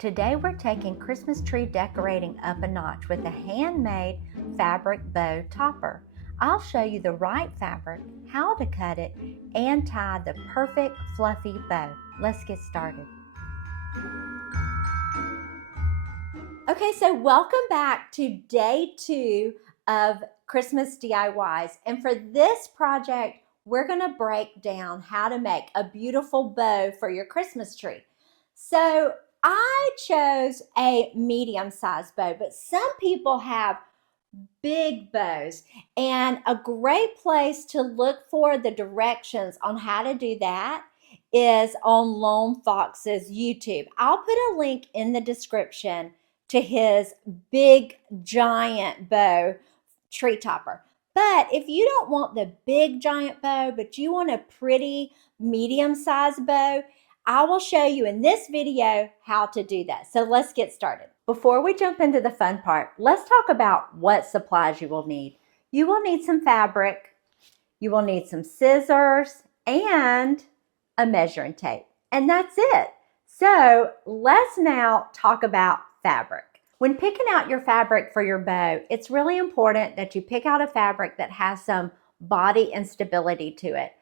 Today we're taking Christmas tree decorating up a notch with a handmade fabric bow topper. I'll show you the right fabric, how to cut it, and tie the perfect fluffy bow. Let's get started. Okay, so welcome back to day 2 of Christmas DIYs. And for this project, we're going to break down how to make a beautiful bow for your Christmas tree. So I chose a medium-sized bow, but some people have big bows, and a great place to look for the directions on how to do that is on Lone Fox's YouTube. I'll put a link in the description to his big giant bow tree topper. But if you don't want the big giant bow, but you want a pretty medium-sized bow, I will show you in this video how to do that. So let's get started. Before we jump into the fun part, let's talk about what supplies you will need. You will need some fabric, you will need some scissors, and a measuring tape. And that's it. So let's now talk about fabric. When picking out your fabric for your bow, it's really important that you pick out a fabric that has some body and stability to it.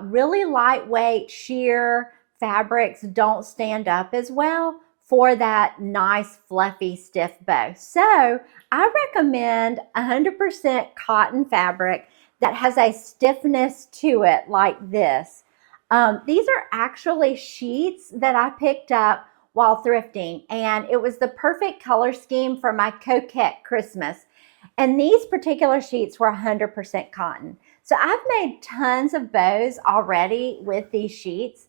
Really lightweight sheer fabrics don't stand up as well for that nice fluffy stiff bow. So I recommend 100% cotton fabric that has a stiffness to it like this. These are actually sheets that I picked up while thrifting, and it was the perfect color scheme for my coquette Christmas. And these particular sheets were 100% cotton. So I've made tons of bows already with these sheets,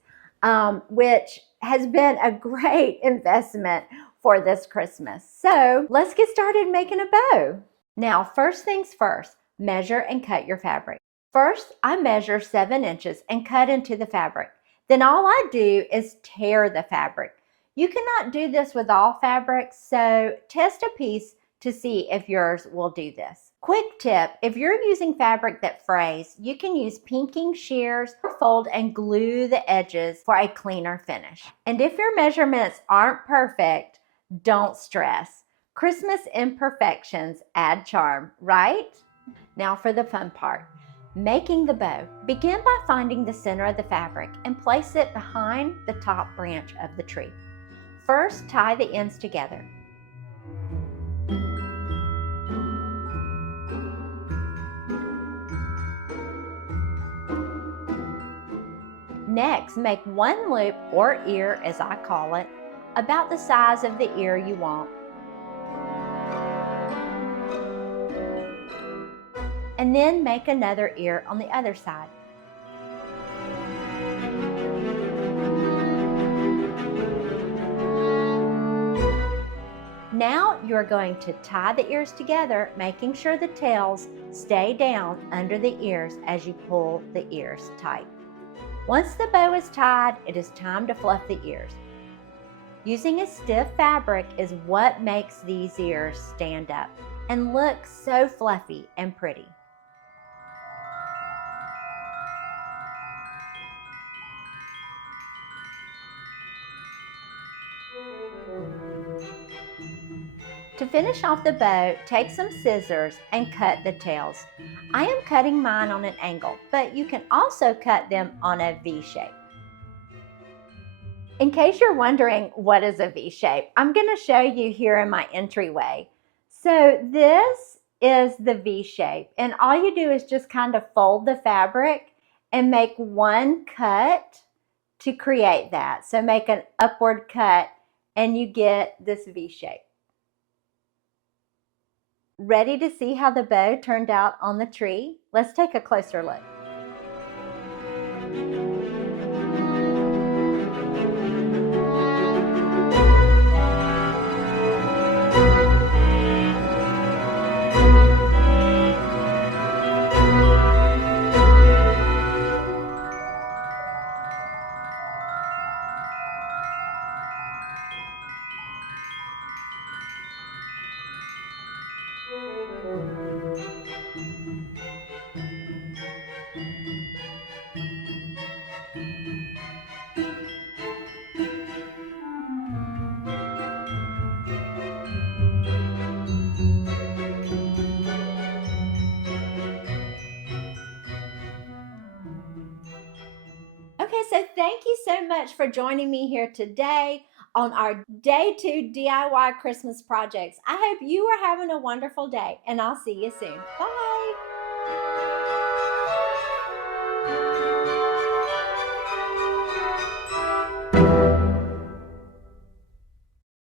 which has been a great investment for this Christmas. So let's get started making a bow. Now, first things first, measure and cut your fabric. First, I measure 7 inches and cut into the fabric. Then all I do is tear the fabric. You cannot do this with all fabrics, so test a piece to see if yours will do this. Quick tip, if you're using fabric that frays, you can use pinking shears or fold and glue the edges for a cleaner finish. And if your measurements aren't perfect, don't stress. Christmas imperfections add charm, right? Now for the fun part, making the bow. Begin by finding the center of the fabric and place it behind the top branch of the tree. First, tie the ends together. Next, make one loop or ear, as I call it, about the size of the ear you want. And then make another ear on the other side. Now you're going to tie the ears together, making sure the tails stay down under the ears as you pull the ears tight. Once the bow is tied, it is time to fluff the ears. Using a stiff fabric is what makes these ears stand up and look so fluffy and pretty. To finish off the bow, take some scissors and cut the tails. I am cutting mine on an angle, but you can also cut them on a V shape. In case you're wondering what is a V shape, I'm going to show you here in my entryway. So this is the V shape, and all you do is just kind of fold the fabric and make one cut to create that. So make an upward cut and you get this V shape. Ready to see how the bow turned out on the tree? Let's take a closer look. Okay, so thank you so much for joining me here today on our day 2 DIY Christmas projects. I hope you are having a wonderful day, and I'll see you soon. Bye.